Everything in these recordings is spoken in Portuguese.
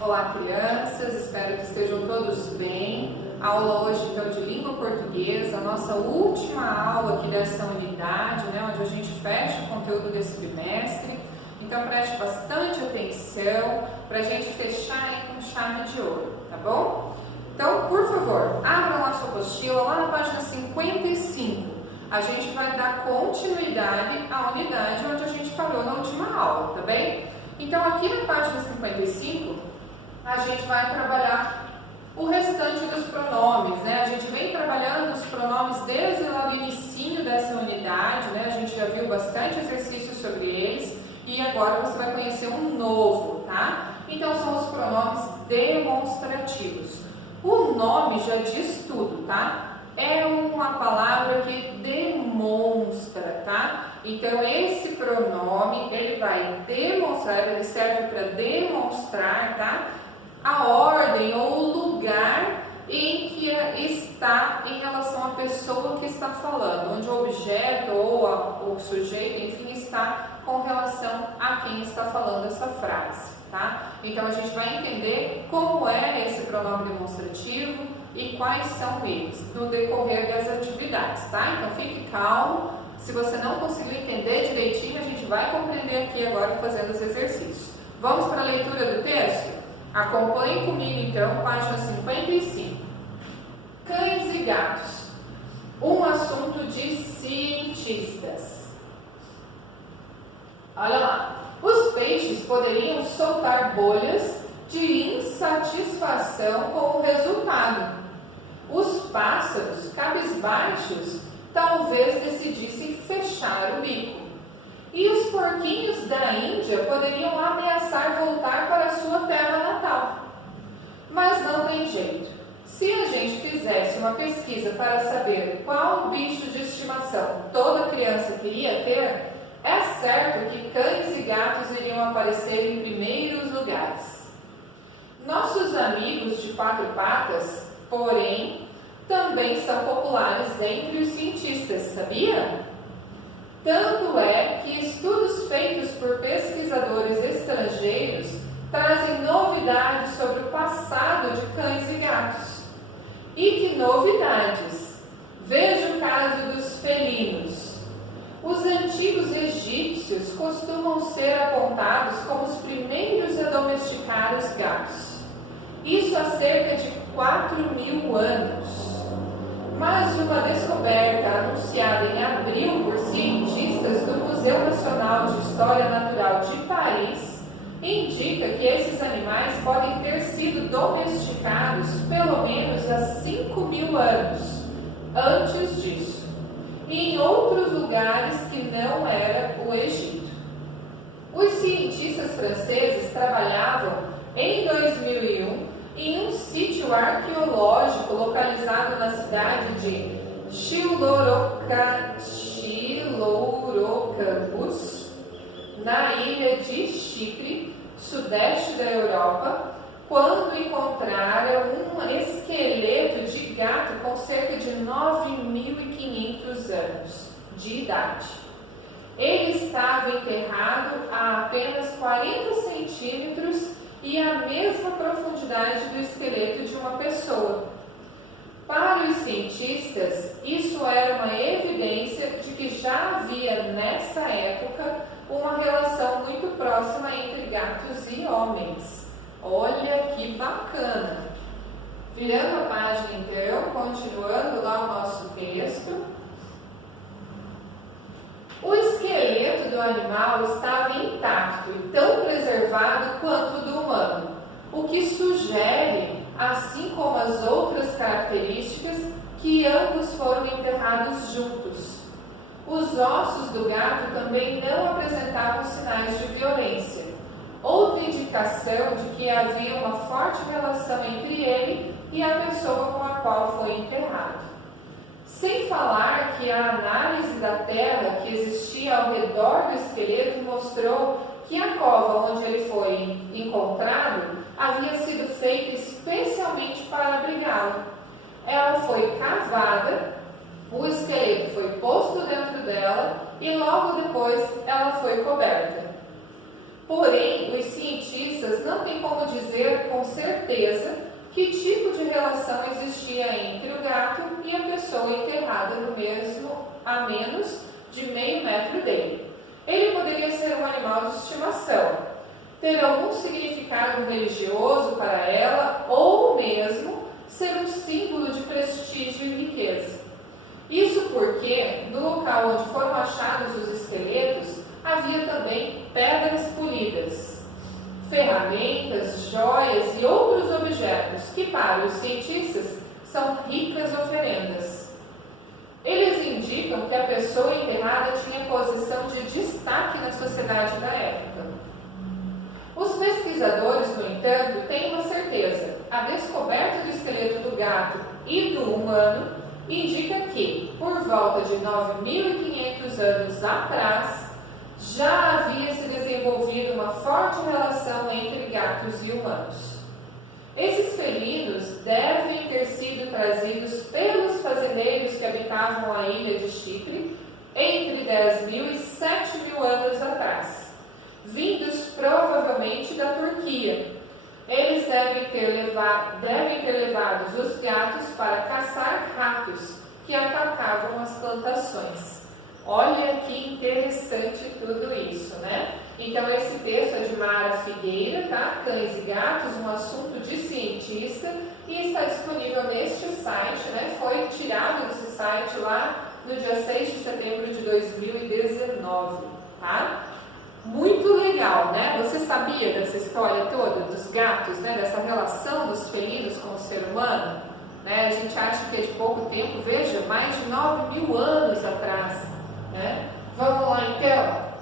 Olá, crianças, espero que estejam todos bem. Aula hoje então de língua portuguesa, nossa última aula aqui dessa unidade, onde a gente fecha o conteúdo desse trimestre. Então preste bastante atenção para a gente fechar aí com chave de ouro, tá bom? Então, por favor, abram a sua apostila lá na página 55. A gente vai dar continuidade à unidade onde a gente parou na última aula, tá bem? Então, aqui na página 55, a gente vai trabalhar o restante dos pronomes, A gente vem trabalhando os pronomes desde lá do inicinho dessa unidade, A gente já viu bastante exercícios sobre eles e agora você vai conhecer um novo, tá? Então, são os pronomes demonstrativos. O nome já diz tudo, tá? É uma palavra que demonstra, tá? Então, esse pronome, ele vai demonstrar, ele serve para demonstrar, tá? A ordem ou o lugar em que está em relação à pessoa que está falando, onde o objeto ou o sujeito, enfim, está com relação a quem está falando essa frase, tá? Então, a gente vai entender como é esse pronome demonstrativo e quais são eles no decorrer das atividades, tá? Então, fique calmo. Se você não conseguiu entender direitinho, a gente vai compreender aqui agora fazendo os exercícios. Vamos para a leitura do texto? Acompanhe comigo, então, página 55. Cães e gatos. Um assunto de cientistas. Olha lá. Os peixes poderiam soltar bolhas de insatisfação com o resultado. Os pássaros, cabisbaixos, talvez decidissem fechar o bico. E os porquinhos da Índia poderiam ameaçar voltar para a sua terra natal. Mas não tem jeito. Se a gente fizesse uma pesquisa para saber qual bicho de estimação toda criança queria ter, é certo que cães e gatos iriam aparecer em primeiros lugares. Nossos amigos de quatro patas, porém, também são populares entre os cientistas, sabia? Tanto é que estudos feitos por pesquisadores estrangeiros trazem novidades sobre o passado de cães e gatos. E que novidades! Veja o caso dos felinos. Os antigos egípcios costumam ser apontados como os primeiros a domesticar os gatos. Isso há cerca de 4.000 anos. Mas uma descoberta anunciada em abril por cientistas do Museu Nacional de História Natural de Paris indica que esses animais podem ter sido domesticados pelo menos há 5.000 anos antes disso, e em outros lugares que não era o Egito. Os cientistas franceses trabalhavam em 2001 em um sítio arqueológico localizado na cidade de Chilourocampus, na ilha de Chipre, sudeste da Europa, quando encontraram um esqueleto de gato com cerca de 9.500 anos de idade. Ele estava enterrado a apenas 40 centímetros e a mesma profundidade do esqueleto de uma pessoa. Para os cientistas, isso era uma evidência de que já havia nessa época uma relação muito próxima entre gatos e homens. Olha que bacana! Virando a página então, continuando lá o nosso texto. O esqueleto do animal estava intacto e tão preservado quanto o do humano, o que sugere, assim como as outras características, que ambos foram enterrados juntos. Os ossos do gato também não apresentavam sinais de violência, outra indicação de que havia uma forte relação entre ele e a pessoa com a qual foi enterrado. Sem falar que a análise da terra que existia ao redor do esqueleto mostrou que a cova onde ele foi encontrado havia sido feita especialmente para abrigá-lo. Ela foi cavada, o esqueleto foi posto dentro dela e logo depois ela foi coberta. Porém, os cientistas não têm como dizer com certeza que tipo de relação existia entre o gato e a pessoa enterrada no mesmo a menos de meio metro dele. Ele poderia ser um animal de estimação, ter algum significado religioso para ela ou mesmo ser um símbolo de prestígio e riqueza. Isso porque, no local onde foram achados os esqueletos, havia também pedras polidas, ferramentas, joias e outros objetos que, para os cientistas, são ricas oferendas. Eles indicam que a pessoa enterrada tinha posição de destaque na sociedade da época. Os pesquisadores, no entanto, têm uma certeza: a descoberta do esqueleto do gato e do humano indica que, por volta de 9.500 anos atrás, já havia se desenvolvido uma forte relação entre gatos e humanos. Esses felinos devem ter sido trazidos pelos fazendeiros que habitavam a ilha de Chipre entre 10.000 e 7.000 anos atrás, vindos provavelmente da Turquia. Eles devem ter levado os gatos para caçar ratos que atacavam as plantações. Olha que interessante tudo isso, né? Então, esse texto é de Mara Figueira, tá? Cães e Gatos, um assunto de cientista, e está disponível neste site, né? Foi tirado desse site lá no dia 6 de setembro de 2019, tá? Muito legal, né? Você sabia dessa história toda dos gatos, né? Dessa relação dos felinos com o ser humano? Né? A gente acha que é de pouco tempo, veja, mais de 9.000 anos atrás, né? Vamos lá então,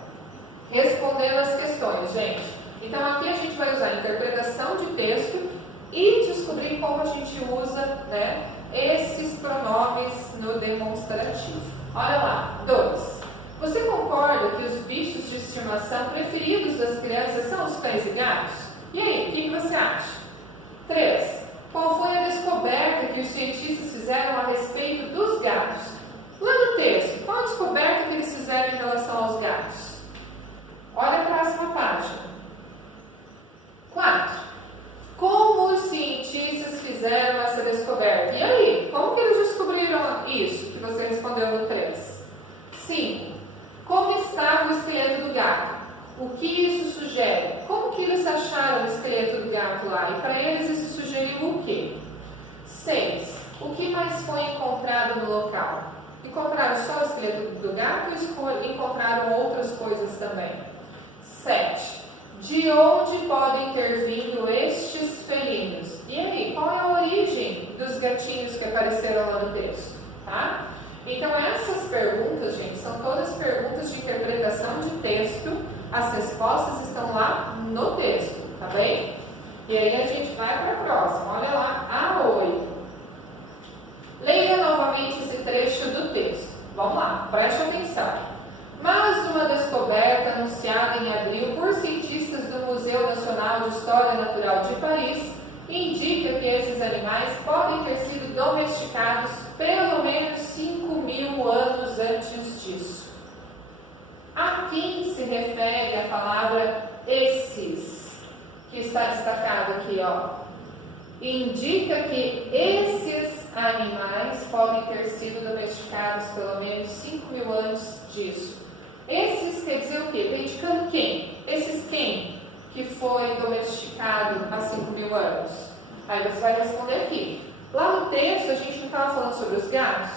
respondendo as questões, gente. Então aqui a gente vai usar a interpretação de texto e descobrir como a gente usa, né, esses pronomes no demonstrativo. Olha lá, 2. Você concorda que os bichos de estimação preferidos das crianças são os cães e gatos? E aí, o que você acha? 3. Qual foi a descoberta que os cientistas fizeram a respeito dos gatos? Lá no texto, qual a descoberta que eles fizeram em relação aos gatos? Olha a próxima página. 4. Como os cientistas fizeram essa descoberta? E aí, como que eles descobriram isso que você respondeu no 3? 5. Como estava o esqueleto do gato? O que isso sugere? Como que eles acharam o esqueleto do gato lá? E para eles isso sugeriu o quê? 6. O que mais foi encontrado no local? Encontraram só o esqueleto do gato ou encontraram outras coisas também? 7. De onde podem ter vindo estes felinos? E aí, qual é a origem dos gatinhos que apareceram lá no texto? Tá? Então, essas perguntas, gente, são todas perguntas de interpretação de texto. As respostas estão lá no texto, tá bem? E aí a gente vai para a próxima. Olha lá, a 8. Leia novamente esse trecho do texto. Vamos lá, preste atenção. Mas uma descoberta anunciada em abril por cientistas do Museu Nacional de História Natural de Paris indica que esses animais podem ter sido domesticados pelo menos 5.000 anos antes disso. A quem se refere a palavra esses, que está destacado aqui, ó? Indica que esses animais podem ter sido domesticados pelo menos 5.000 antes disso. Esses quer dizer o quê? Está indicando quem? Esses quem que foi domesticado há 5.000 anos? Aí você vai responder aqui. Lá no texto a gente não estava falando sobre os gatos?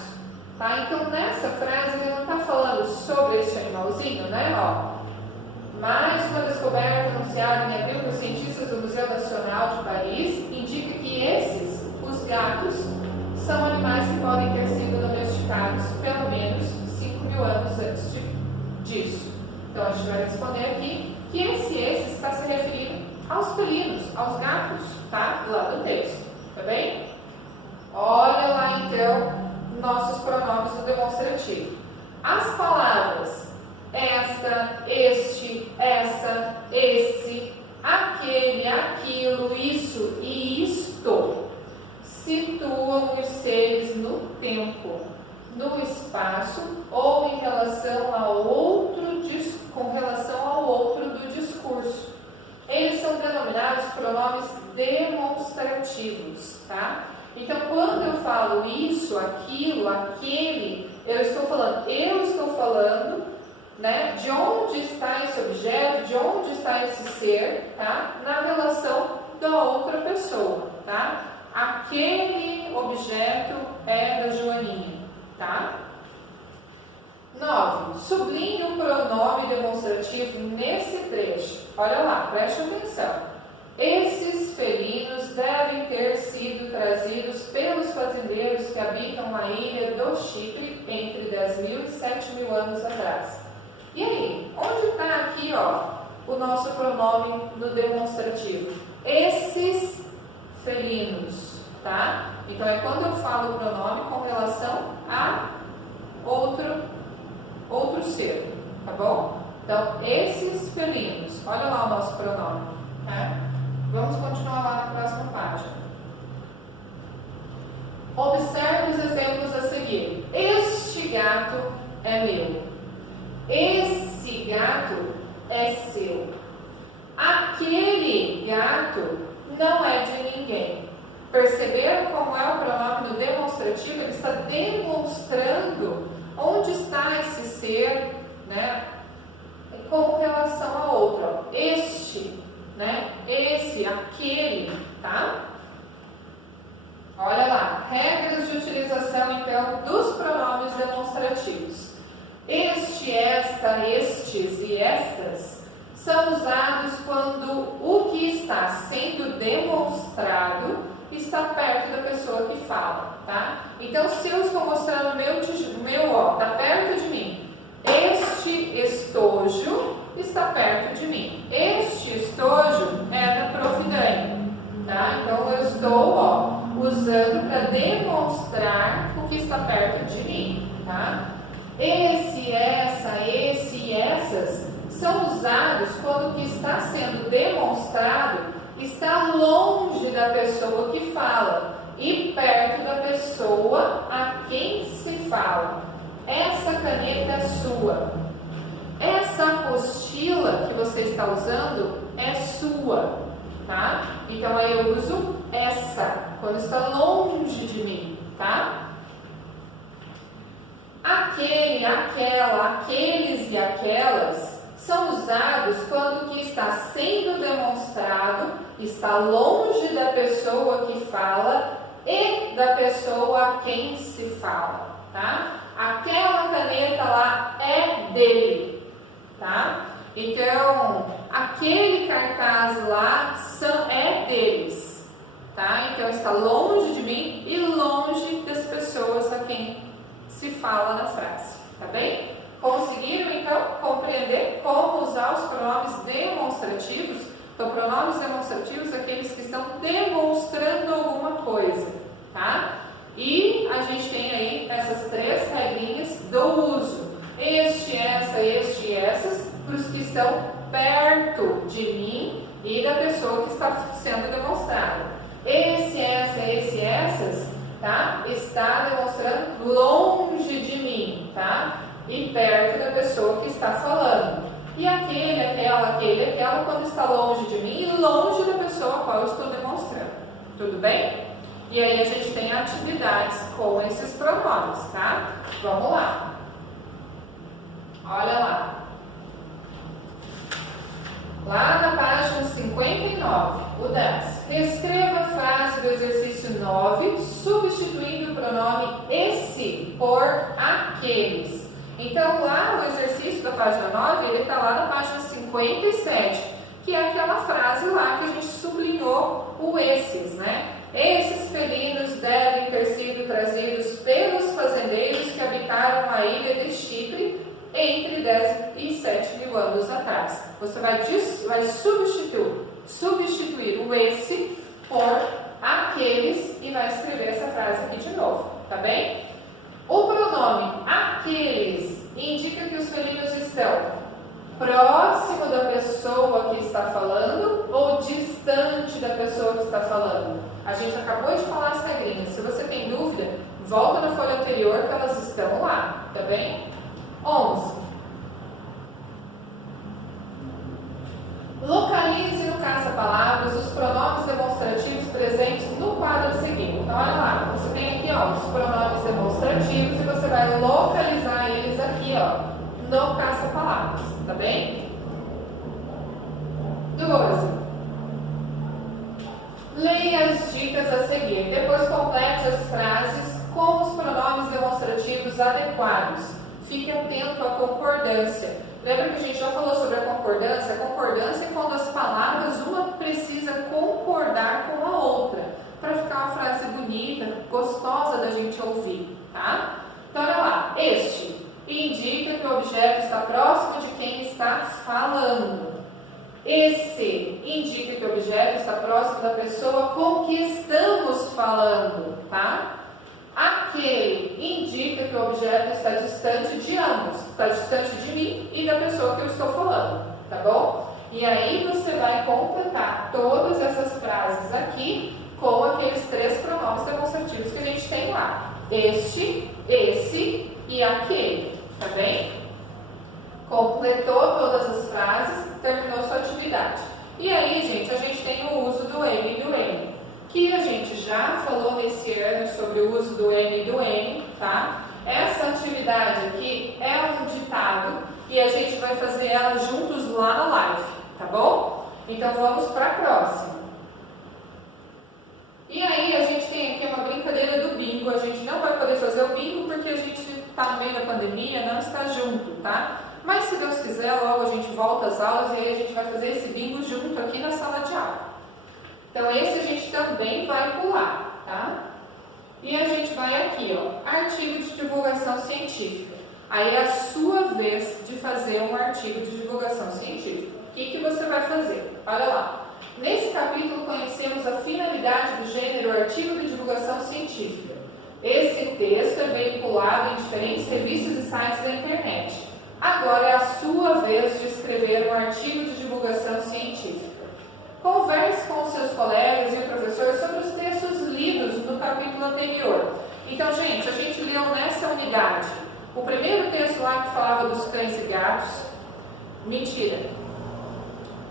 Tá? Então nessa frase ele não está falando sobre esse animalzinho, né? Ó, mais uma descoberta anunciada em abril por cientistas do Museu Nacional de Paris indica que esses, os gatos, são animais que podem ter sido domesticados pelo menos 5.000 anos antes disso. Então a gente vai responder aqui que esse está se referindo aos felinos, aos gatos, tá? Lá do texto, tá bem? Olha lá então nossos pronomes no demonstrativo. As palavras esta, este, essa, esse, aquele, aquilo, isso e isto situam os seres no tempo, no espaço ou em relação ao outro, com relação ao outro do discurso. pronomes demonstrativos, tá? Então, quando eu falo isso, aquilo, aquele, eu estou falando, né, de onde está esse objeto, de onde está esse ser, tá? Na relação da outra pessoa, tá? Aquele objeto é da Joaninha, tá? 9. Sublinhe o pronome demonstrativo nesse trecho. Olha lá, preste atenção. Esses felinos devem ter sido trazidos pelos fazendeiros que habitam a ilha do Chipre entre 10.000 e 7.000 anos atrás. E aí, onde está aqui, ó, o nosso pronome no demonstrativo? Esses felinos, tá? Então é quando eu falo o pronome com relação a outro ser, tá bom? Então, esses felinos, olha lá o nosso pronome, tá? Vamos continuar lá na próxima página. Observe os exemplos a seguir. Este gato é meu. Esse gato é seu. Aquele gato não é de ninguém. Perceberam como é o pronome no demonstrativo? Ele está demonstrando onde está esse ser, né, com relação a outro. Este, né, esse, aquele, tá? Olha lá, regras de utilização, então, dos pronomes demonstrativos. Este, esta, estes e estas são usados quando o que está sendo demonstrado está perto da pessoa que fala, tá? Então, se eu estou mostrando meu ó, está perto de mim. Este estojo está perto de mim. Este estojo é da Prof. Dani, tá? Então, eu estou, ó, usando para demonstrar o que está perto de mim, tá? Esse, essa, esse e essas são usados quando o que está sendo demonstrado está longe da pessoa que fala e perto da pessoa a quem se fala. Essa caneta é sua. Essa apostila que você está usando é sua, tá? Então aí eu uso essa quando está longe de mim, tá? Aquele, aquela, aqueles e aquelas são usados quando o que está sendo demonstrado está longe da pessoa que fala e da pessoa a quem se fala, tá? Aquela caneta lá é dele, tá? Então, aquele cartaz lá é deles, tá? Então, está longe de mim e longe das pessoas a quem se fala na frase, tá bem? Conseguiram, então, compreender como usar os pronomes demonstrativos? Então, pronomes demonstrativos são aqueles que estão demonstrando alguma coisa, tá? E a gente tem aí essas 3 regrinhas do uso. Este, essa, este e essas, para os que estão perto de mim e da pessoa que está sendo demonstrada. Esse, essa, esse e essas, tá? Está demonstrando longe de mim, tá? E perto da pessoa que está falando. E aquele, aquela, quando está longe de mim e longe da pessoa a qual eu estou demonstrando. Tudo bem? E aí a gente tem atividades com esses pronomes, tá? Vamos lá. Olha lá. Lá na página 59, o 10. Reescreva a frase do exercício 9, substituindo o pronome esse por aqueles. Então, lá no exercício da página 9, ele está lá na página 57, que é aquela frase lá que a gente sublinhou o esses, né? Esses felinos devem ter sido trazidos pelos fazendeiros que habitaram a ilha de Chipre entre 10 e 7 mil anos atrás. Você vai substituir o esse por aqueles e vai escrever essa frase aqui de novo, tá bem? O pronome aqueles indica que os felinos estão próximo da pessoa que está falando ou distante da pessoa que está falando. A gente acabou de falar as regrinhas. Se você tem dúvida, volta na folha anterior que elas estão lá, tá bem? 11. Localize no caça-palavras os pronomes tá bem? 12. Leia as dicas a seguir. Depois complete as frases com os pronomes demonstrativos adequados. Fique atento à concordância. Lembra que a gente já falou sobre a concordância? A concordância é quando as palavras, uma precisa concordar com a outra, para ficar uma frase bonita, gostosa da gente ouvir, tá? Então, olha lá. Este indica que o objeto está próximo de quem está falando. Esse indica que o objeto está próximo da pessoa com que estamos falando, tá? Aquele indica que o objeto está distante de ambos, está distante de mim e da pessoa que eu estou falando, tá bom? E aí você vai completar todas essas frases aqui com aqueles 3 pronomes demonstrativos que a gente tem lá. Este, esse e aquele, tá bem? Completou todas as frases, terminou sua atividade. E aí, gente, a gente tem o uso do M e do N, que a gente já falou nesse ano sobre o uso do M e do N, tá? Essa atividade aqui é um ditado e a gente vai fazer ela juntos lá na live, tá bom? Então vamos para a próxima. E aí a gente tem aqui uma brincadeira do bingo. A gente não vai poder fazer o bingo porque a gente está no meio da pandemia, não está junto, tá? Mas se Deus quiser, logo a gente volta às aulas e aí a gente vai fazer esse bingo junto aqui na sala de aula. Então esse a gente também vai pular, tá? E a gente vai aqui, ó, artigo de divulgação científica. Aí é a sua vez de fazer um artigo de divulgação científica. O que você vai fazer? Olha lá. Nesse capítulo conhecemos a finalidade do gênero artigo de divulgação científica. Esse texto é veiculado em diferentes revistas e sites da internet. Agora é a sua vez de escrever um artigo de divulgação científica. Converse com os seus colegas e o professor sobre os textos lidos no capítulo anterior. Então, gente, a gente leu nessa unidade o primeiro texto lá que falava dos cães e gatos. Mentira.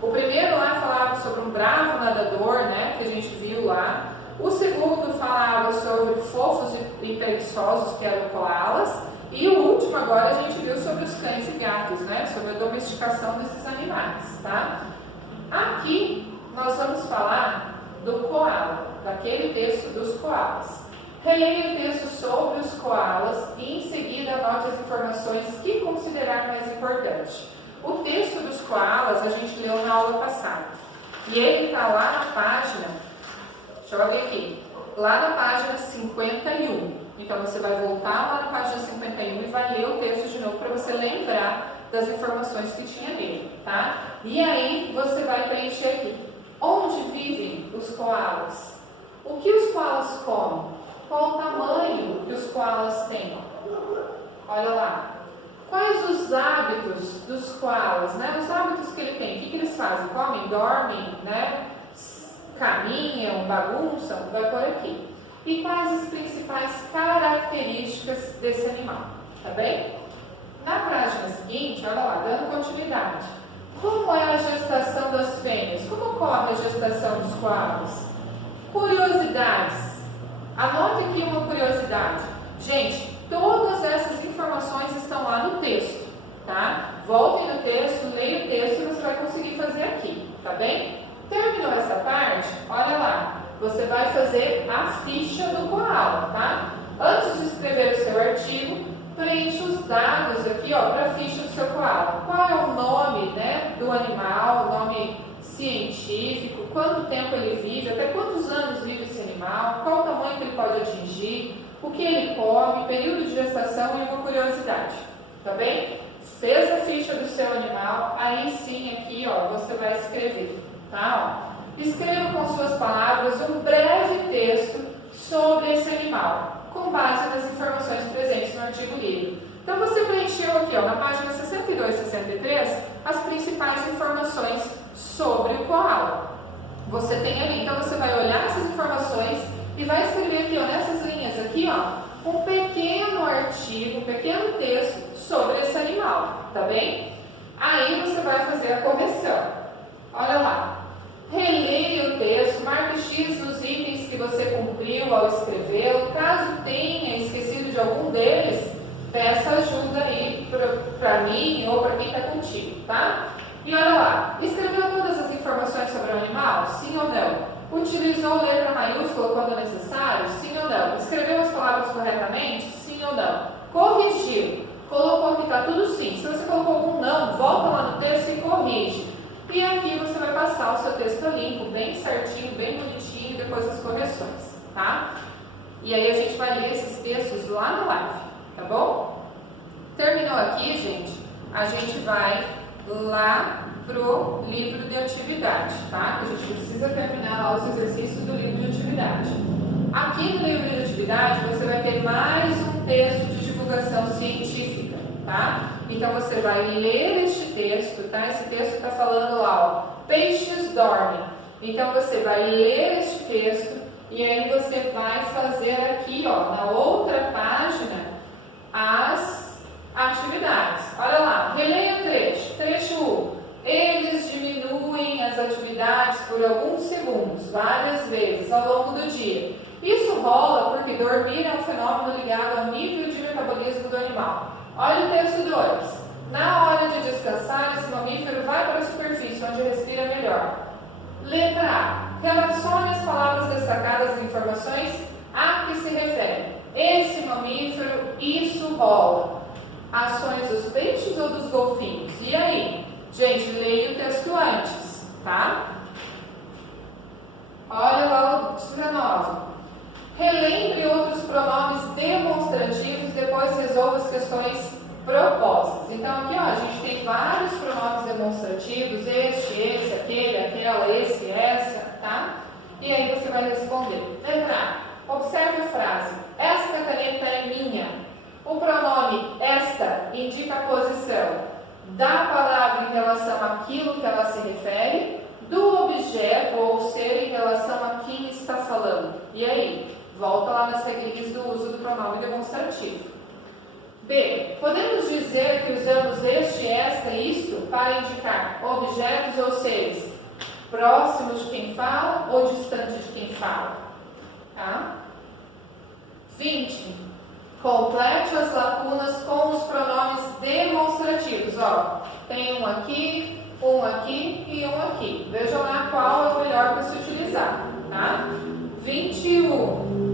O primeiro lá falava sobre um bravo nadador, né, que a gente viu lá. O segundo falava sobre fofos e preguiçosos, que eram koalas. E o último agora a gente viu sobre os cães e gatos, né, sobre a domesticação desses animais, tá? Aqui nós vamos falar do koala, daquele texto dos koalas. Releia o texto sobre os koalas e em seguida anote as informações que considerar mais importante. O texto dos koalas a gente leu na aula passada. E ele está lá na página, deixa eu ver aqui, lá na página 51. Então você vai voltar lá na página 51 e vai ler o texto de novo para você lembrar das informações que tinha nele, tá? E aí você vai preencher aqui. Onde vivem os koalas? O que os koalas comem? Qual o tamanho que os koalas têm? Olha lá. Quais os hábitos dos koalas, né? Os hábitos que ele tem. O que eles fazem? Comem, dormem, né? Caminham, bagunçam? Vai por aqui. E quais as principais características desse animal? Tá bem? Na página seguinte, olha lá, dando continuidade. Como é a gestação das fêmeas? Como ocorre a gestação dos koalas? Curiosidades. Anote aqui uma curiosidade. Gente, todas essas informações estão lá no texto, tá? Voltem no texto, leia o texto e você vai conseguir fazer aqui, tá bem? Terminou essa parte? Olha lá. Você vai fazer a ficha do koala, tá? Antes de escrever o seu artigo, preencha os dados aqui, ó, para a ficha do seu koala. Qual é o nome, né, do animal, o nome científico, quanto tempo ele vive, até quantos anos vive esse animal, qual o tamanho que ele pode atingir, o que ele come, período de gestação e uma curiosidade, tá bem? Fez a ficha do seu animal, aí sim aqui, ó, você vai escrever, tá? Ó. Escreva com suas palavras um breve texto sobre esse animal, com base nas informações presentes no artigo lido. Então você preencheu aqui, ó, na página 62 e 63, as principais informações sobre o koala. Você tem ali, então você vai olhar essas informações e vai escrever aqui, ó, nessas linhas aqui, ó, um pequeno artigo, um pequeno texto sobre esse animal, tá bem? Aí você vai fazer a correção. Olha lá. Releia o texto, marque X nos itens que você cumpriu ao escrevê-lo. Caso tenha esquecido de algum deles, peça ajuda aí para mim ou para quem está contigo, tá? E olha lá, escreveu todas as informações sobre o animal? Sim ou não? Utilizou letra maiúscula quando necessário? Sim ou não? Escreveu as palavras corretamente? Sim ou não? Corrigiu. Colocou que está tudo sim. Se você colocou algum não, volta lá no texto e corrige. E aqui você vai passar o seu texto limpo, bem certinho, bem bonitinho, depois as correções, tá? E aí a gente vai ler esses textos lá no live, tá bom? Terminou aqui, gente, a gente vai lá pro livro de atividade, tá? A gente precisa terminar lá os exercícios do livro de atividade. Aqui no livro de atividade você vai ter mais um texto de divulgação científica, tá? Então você vai ler este texto, tá? Esse texto está falando lá, ó, peixes dormem. Então você vai ler este texto e aí você vai fazer aqui, ó, na outra página, as atividades. Olha lá, releia o trecho. Trecho 1. Eles diminuem as atividades por alguns segundos, várias vezes ao longo do dia. Isso rola porque dormir é um fenômeno ligado ao nível de metabolismo do animal. Olha o texto 2. Na hora de descansar, esse mamífero vai para a superfície, onde respira melhor. Letra A. Relacione as palavras destacadas das informações a que se refere. Esse mamífero, isso rola. Ações dos peixes ou dos golfinhos? E aí? Gente, leia o texto antes, tá? Olha lá o 19. Relembre outros pronomes demonstrativos, depois resolva as questões propostas. Então aqui, ó, a gente tem vários pronomes demonstrativos, este, esse, aquele, aquela, esse, essa, tá? E aí você vai responder. Letra A. Observe a frase. Esta caneta é minha. O pronome esta indica a posição da palavra em relação àquilo que ela se refere, do objeto ou ser em relação a quem está falando. E aí? Volta lá nas regrinhas do uso do pronome demonstrativo. B. Podemos dizer que usamos este, esta e isto para indicar objetos ou seres próximos de quem fala ou distantes de quem fala. Tá? 20. Complete as lacunas com os pronomes demonstrativos. Ó, tem um aqui e um aqui. Veja lá qual é o melhor para se utilizar. Tá? 21.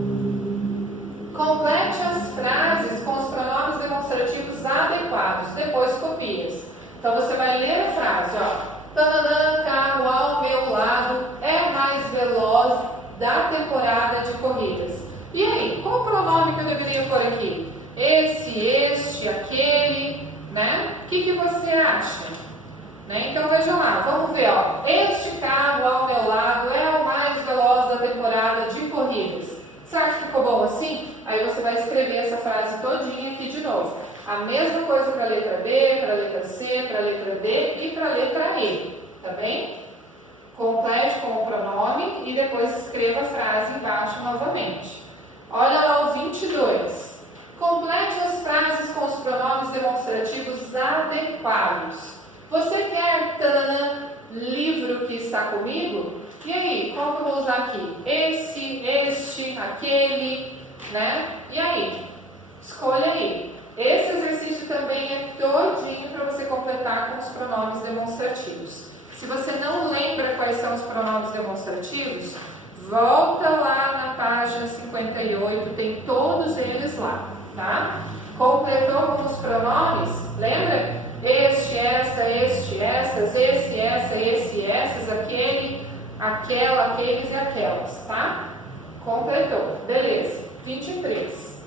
Complete as frases com os pronomes demonstrativos adequados. Depois copias. Então você vai ler a frase, ó. Tananã, carro ao meu lado é mais veloz da temporada de corridas. E aí, qual o pronome que eu deveria pôr aqui? Esse, este, aquele, né? O que você acha? Né? Então veja lá, vamos ver, ó. Este carro ao meu lado é o mais veloz da temporada de corridas. Você acha que ficou bom assim? Aí você vai escrever essa frase todinha aqui de novo. A mesma coisa para a letra B, para a letra C, para a letra D e para a letra E, tá bem? Complete com o pronome e depois escreva a frase embaixo novamente. Olha lá o 22. Complete as frases com os pronomes demonstrativos adequados. Você quer tananã, livro que está comigo? E aí, qual que eu vou usar aqui? Esse, este, aquele, né? E aí? Escolha aí. Esse exercício também é todinho para você completar com os pronomes demonstrativos. Se você não lembra quais são os pronomes demonstrativos, volta lá na página 58, tem todos eles lá, tá? Completou com os pronomes, lembra? Este, esta, este, estas, esse, essa, esse, essas, aquele, aquela, aqueles e aquelas, tá? Completou, beleza. 23.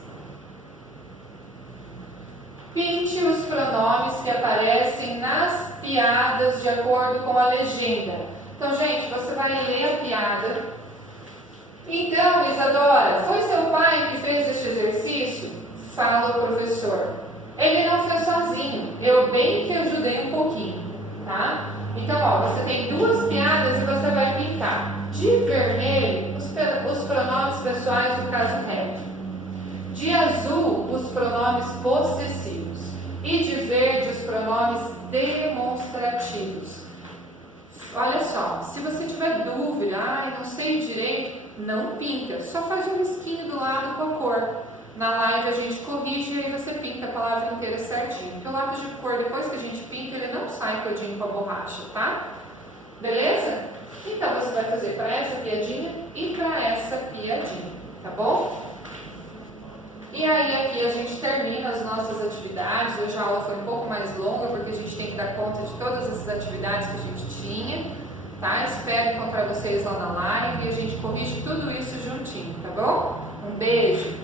Pinte os pronomes que aparecem nas piadas de acordo com a legenda. Então, gente, você vai ler a piada. Então, Isadora, foi seu pai que fez este exercício? Fala o professor. Ele não fez sozinho, eu bem que ajudei um pouquinho, tá? Então, ó, você tem duas piadas e você vai pintar de vermelho os pronomes pessoais do caso reto, de azul os pronomes possessivos e de verde os pronomes demonstrativos. Olha só, se você tiver dúvida, não sei direito, não pinta, só faz um risquinho do lado com a cor. Na live a gente corrige e aí você pinta a palavra inteira certinho. Porque o lápis de cor, depois que a gente pinta, ele não sai todinho com a borracha, tá? Beleza? Então você vai fazer para essa piadinha e para essa piadinha, tá bom? E aí aqui a gente termina as nossas atividades. Hoje a aula foi um pouco mais longa, porque a gente tem que dar conta de todas essas atividades que a gente tinha, tá? Espero encontrar vocês lá na live e a gente corrige tudo isso juntinho, tá bom? Um beijo!